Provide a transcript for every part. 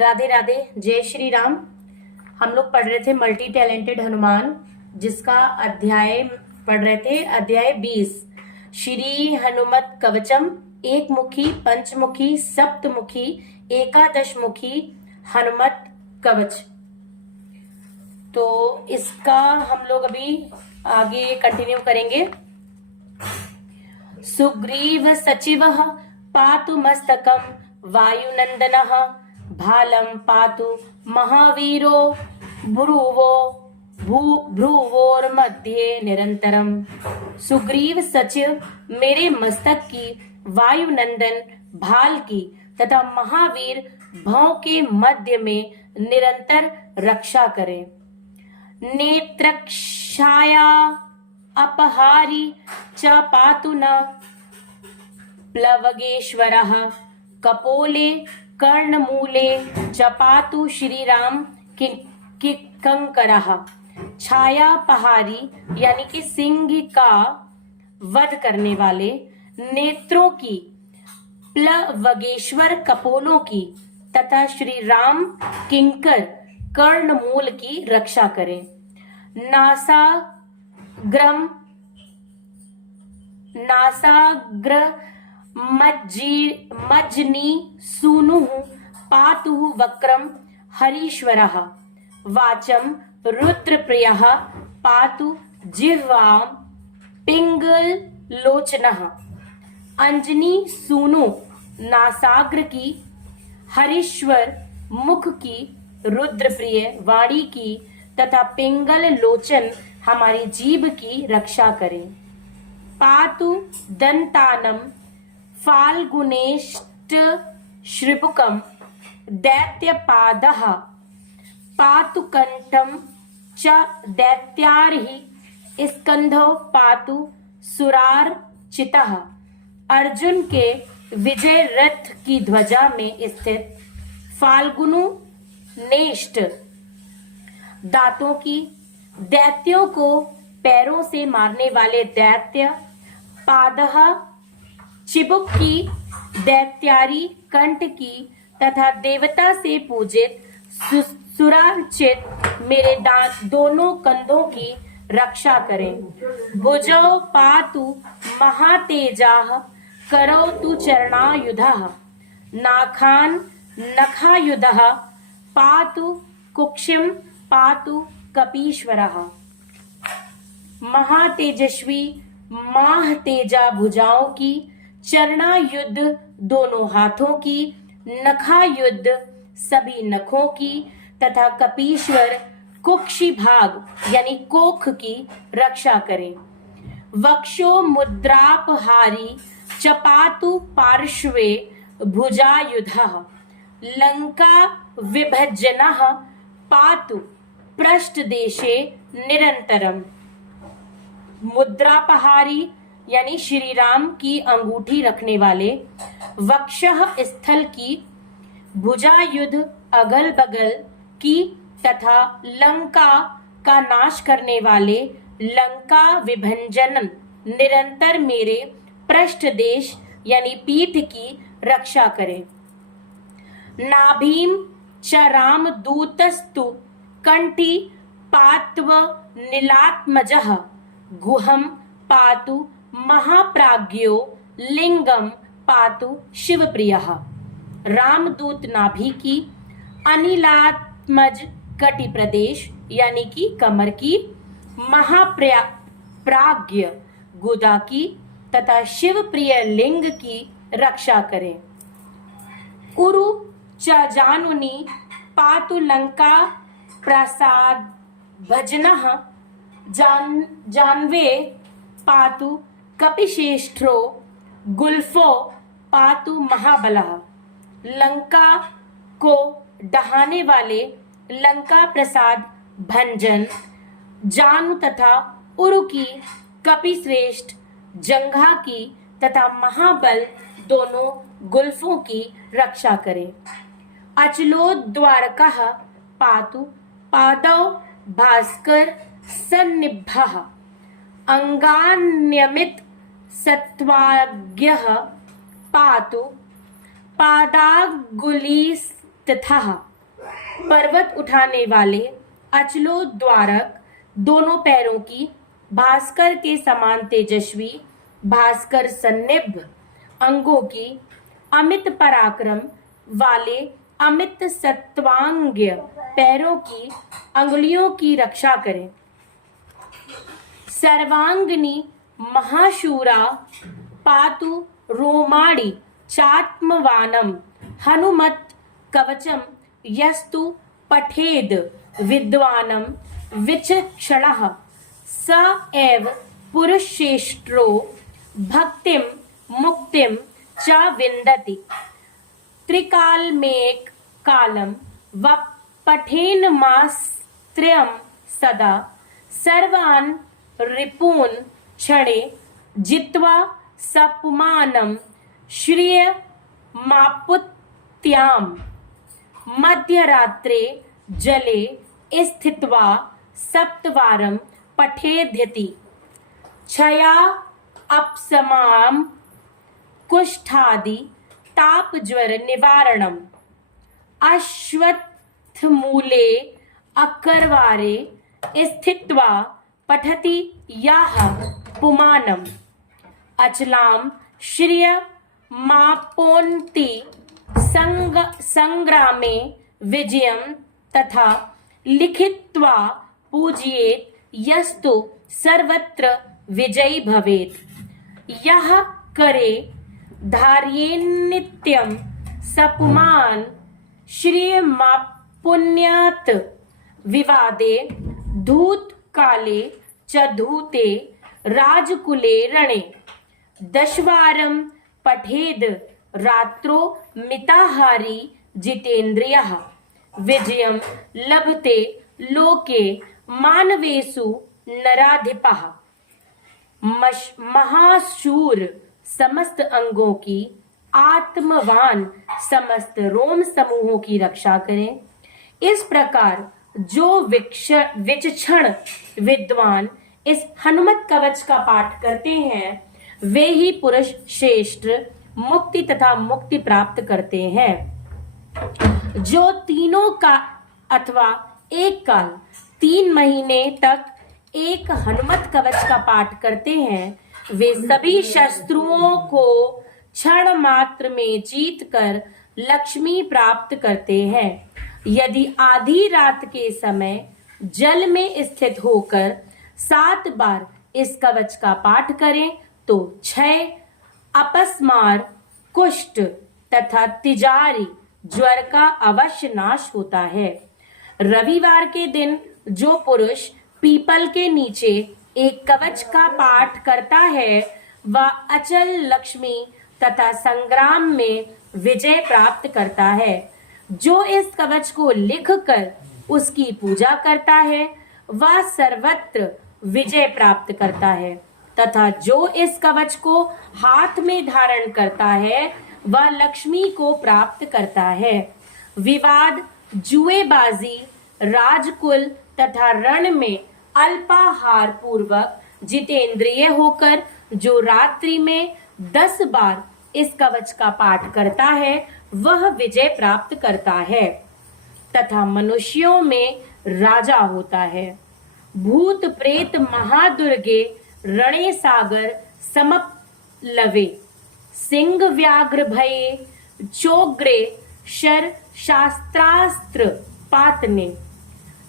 राधे राधे, जय श्री राम। हम लोग पढ़ रहे थे मल्टी टैलेंटेड हनुमान, जिसका अध्याय पढ़ रहे थे, अध्याय 20 श्री हनुमत कवचम। एक मुखी, पंचमुखी, सप्तमुखी, एकादशमुखी हनुमत कवच। तो इसका हम लोग अभी आगे कंटिन्यू करेंगे। सुग्रीव सचिवः पातु मस्तकं वायुनंदनः भालं पातु महावीरो भ्रुवोर्मध्ये निरंतरम। सुग्रीव सचिव मेरे मस्तक की, वायुनंदन भाल की तथा महावीर भौं के मध्य में निरंतर रक्षा करे। नेत्रक्षाया अपहारी च पातु न प्लवगेश्वरः कपोले कर्णमूले च पातु श्रीराम किंकरः। छाया पहारी यानी कि सिंह का वध करने वाले, नेत्रों की, प्लवगेश्वर कपोलों की तथा श्री राम किंकर कर्णमूल की रक्षा करें। नासाग्र मज्जनी सूनुः पातुः वक्रम हरीश्वरः। वाचम रुद्रप्रियः पातु जिह्वां पिंगल लोचनः। अंजनी सूनु नासाग्र की, हरीश्वर मुख की, रुद्रप्रिय वाणी की तथा पिंगल लोचन हमारी जीभ की रक्षा करें। पातु दंतानम फाल्गुनेष्ट श्रिपुकम दैत्यपादः। पातु कंठम च दैत्यार्हि स्कंधो पातु सुरार्चितः। अर्जुन के विजय रथ की ध्वजा में स्थित फाल्गुनु नेष्ट दांतों की, दैत्यों को पैरों से मारने वाले दैत्य, पादः चिबुक की, दैत्यारी कंठ की तथा देवता से पूजित सुरार्चित मेरे दोनों कंधों की रक्षा करें। भुजौ पातु महातेजाः करोतु चरणायुधः। नाखान नखायुधः पातु कुक्षिम पातु कपीश्वरः। महातेजस्वी माह तेजा भुजाओं की, चरणायुध दोनों हाथों की, नखायुध सभी नखों की तथा कपीश्वर कुक्षि भाग यानी कोख की रक्षा करें। वक्षो मुद्रापहारी चपातु पार्श्वे भुजायुधः। लंका विभजनः पातु पृष्ठदेशे निरंतरम। मुद्रापहारी यानी श्री राम की अंगूठी रखने वाले, वक्षः स्थल की, भुजायुध अगल बगल की तथा लंका का नाश करने वाले, लंका विभंजन निरंतर मेरे पृष्ठ देश यानी पीठ की रक्षा करें। नाभीम च राम दूतस्तु कंठी पात्व नीलात्मजः। गुहम पातु महाप्राज्ञो लिंगम पातु शिवप्रियः। रामदूत नाभि की, अनिलात्मज कटि प्रदेश यानी कि कमर की, महाप्राज्ञ गुदा की तथा शिवप्रिय लिंग की रक्षा करें। उरु च जानुनी पातु लंका प्रसाद भजनः। जानवे पातु कपिश्रेष्ठो गुल्फो पातु महाबलः। लंका को डहाने वाले, लंका प्रसाद भंजन जानु तथा उरु की, कपिश्रेष्ठ जंघा की तथा महाबल दोनों गुल्फों की रक्षा करें। अचलोद्वारकः पातु पादौ भास्कर सन्निभः। अंगान्यमित सत्वाज्ञः पातु पादागुलीस्तथः। पर्वत उठाने वाले अचलो द्वारक दोनों पैरों की, भास्कर के समान तेजस्वी, भास्कर सन्निभ अंगों की, अमित पराक्रम वाले अमित सत्वांग्य पैरों की, अंगुलियों की रक्षा करें। सर्वांगिनी महाशूरा पातु रोमाणि चात्मवानम हनुमत कवचम यस्तु पठेद विद्वानम विचक्षणः स एव पुरुषेष्ट्रो भक्तिम मुक्तिम च विन्दति। त्रिकालमेक कालम व पठेन मास्त्रयं सदा सर्वान् रिपून् क्षणे जित्वा सपुमानं श्रियमापुत्याम् मध्यरात्रे जले स्थित्वा सप्तवारं पठेद्यति। क्षया अपशमां कुष्ठादि तापज्वर निवारणम् अश्वत्थमूले अकर्वारे स्थित्वा पठति याः पुमानम् अचलां श्रियमापोन्ति संग्रामे विजयं तथा लिखित्वा पूजयेत् यस्तु सर्वत्र विजयी भवेत्। यः करे धार्येन्नित्यं सपुमान् श्रियमापुण्यात् विवादे धूतकाले च धूते राजकुले रणे। दशवारं पठेद् रात्रो मिताहारी जितेन्द्रियः विजयं लभते लोके मानवेषु नराधिपः। महाशूर समस्त अंगों की, आत्मवान समस्त रोम समूहों की रक्षा करें। इस प्रकार जो विचक्षण विद्वान इस हनुमत कवच का पाठ करते हैं वे ही पुरुष श्रेष्ठ मुक्ति तथा मुक्ति प्राप्त करते हैं। जो तीनों का अथवा एक काल 3 महीने तक एक हनुमत कवच का पाठ करते हैं वे सभी शत्रुओं को क्षण मात्र में जीत कर लक्ष्मी प्राप्त करते हैं। यदि आधी रात के समय जल में स्थित होकर 7 बार इस कवच का पाठ करें तो क्षय, अपस्मार, कुष्ठ तथा तिजारी ज्वर का अवश्य नाश होता है। रविवार के दिन जो पुरुष पीपल के नीचे एक कवच का पाठ करता है वह अचल लक्ष्मी तथा संग्राम में विजय प्राप्त करता है। जो इस कवच को लिखकर उसकी पूजा करता है वह सर्वत्र विजय प्राप्त करता है तथा जो इस कवच को हाथ में धारण करता है वह लक्ष्मी को प्राप्त करता है। विवाद, जुएबाजी, राजकुल तथा रण में अल्पाहार पूर्वक जितेंद्रिय होकर जो रात्रि में 10 बार इस कवच का पाठ करता है वह विजय प्राप्त करता है तथा मनुष्यों में राजा होता है। भूत प्रेत महादुर्गे रणे सागर समप्लवे सिंह व्याघ्र भये चोग्रे शर शास्त्रास्त्र पातने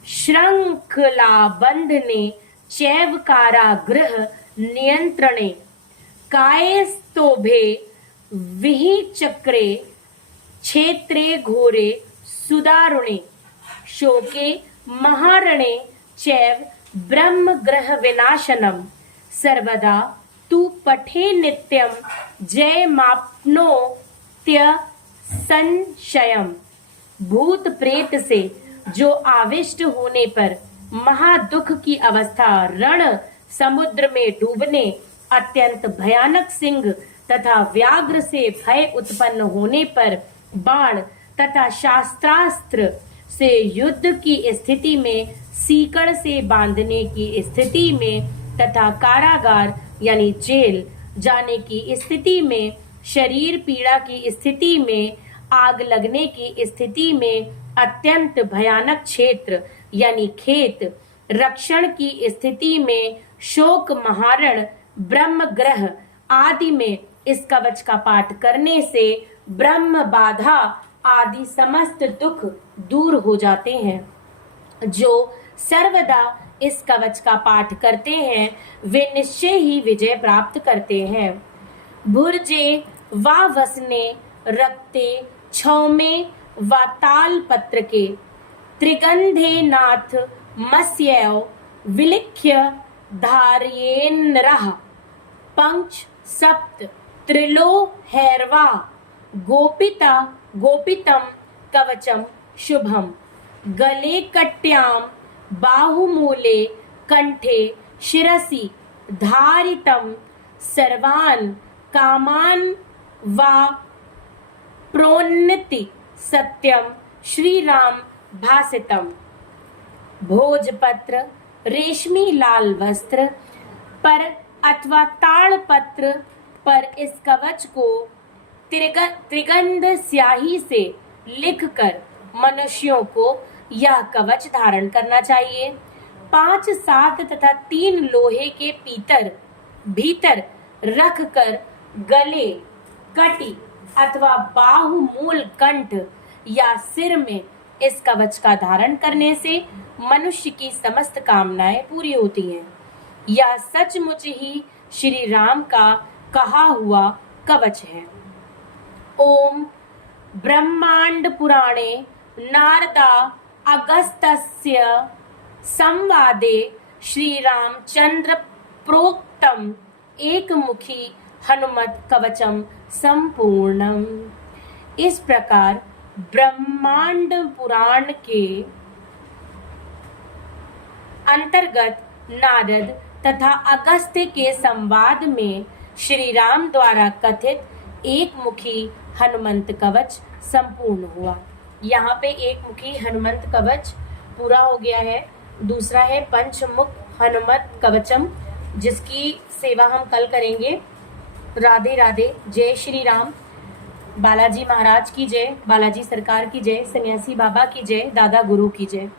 श्रृंखला बंधने चैव कारागृह नियंत्रणे कायस्तोभे विहिचक्रे क्षेत्रे घोरे सुदारुणे शोके महारणे चैव ब्रह्म ग्रह विनाशनम सर्वदा तू पठे नित्यम जय माप्नोत्य संशयम। भूत प्रेत से जो आविष्ट होने पर महादुख की अवस्था, रण समुद्र में डूबने, अत्यंत भयानक सिंह तथा व्याघ्र से भय उत्पन्न होने पर, बाण तथा शास्त्रास्त्र से युद्ध की स्थिति में, सीकड़ से बांधने की स्थिति में तथा कारागार यानी जेल जाने की स्थिति में, शरीर पीड़ा की स्थिति में, आग लगने की स्थिति में अत्यंत भयानक क्षेत्र यानी खेत, रक्षण की स्थिति में शोक महारण, ब्रह्म ग्रह आदि में इस कवच का पाठ करने से ब्रह्म बाधा आदि समस्त दुख दूर हो जाते हैं। जो सर्वदा इस कवच का पाठ करते हैं वे निश्चय ही विजय प्राप्त करते हैं। भुर्जे व वसने रक्ते छौमे व ताल पत्र के त्रिगंधे नाथ मस्यौ विलिख्य धारयेन्नरः पंच सप्त त्रिलो हैर्वा गोपिता गोपितम कवचम शुभम गले कट्याम बाहुमूले कंठे शिरसि धारितम सर्वान् कामान वा प्रोन्नति सत्यम श्री राम भासितम। भोजपत्र रेशमी लाल वस्त्र पर अथवा ताड़पत्र पर इस कवच को त्रिगंध स्याही से लिखकर मनुष्यों को यह कवच धारण करना चाहिए। 5, 7 तथा 3 लोहे के भीतर रखकर गले, कटी अथवा बाहुमूल, कंठ या सिर में इस कवच का धारण करने से मनुष्य की समस्त कामनाएं पूरी होती हैं। यह सचमुच ही श्री राम का कहा हुआ कवच है। ओम ब्रह्मांड पुराणे नारदा अगस्त्य संवादे श्री रामचंद्र प्रोक्तम एकमुखी हनुमत कवचम संपूर्णम। इस प्रकार ब्रह्मांड पुराण के अंतर्गत नारद तथा अगस्त्य के संवाद में श्री राम द्वारा कथित एक मुखी हनुमंत कवच संपूर्ण हुआ। यहाँ पे एक मुखी हनुमंत कवच पूरा हो गया है। दूसरा है पंचमुख हनुमत कवचम, जिसकी सेवा हम कल करेंगे। राधे राधे। जय श्री राम। बालाजी महाराज की जय, बालाजी सरकार की जय, सन्यासी बाबा की जय, दादा गुरु की जय।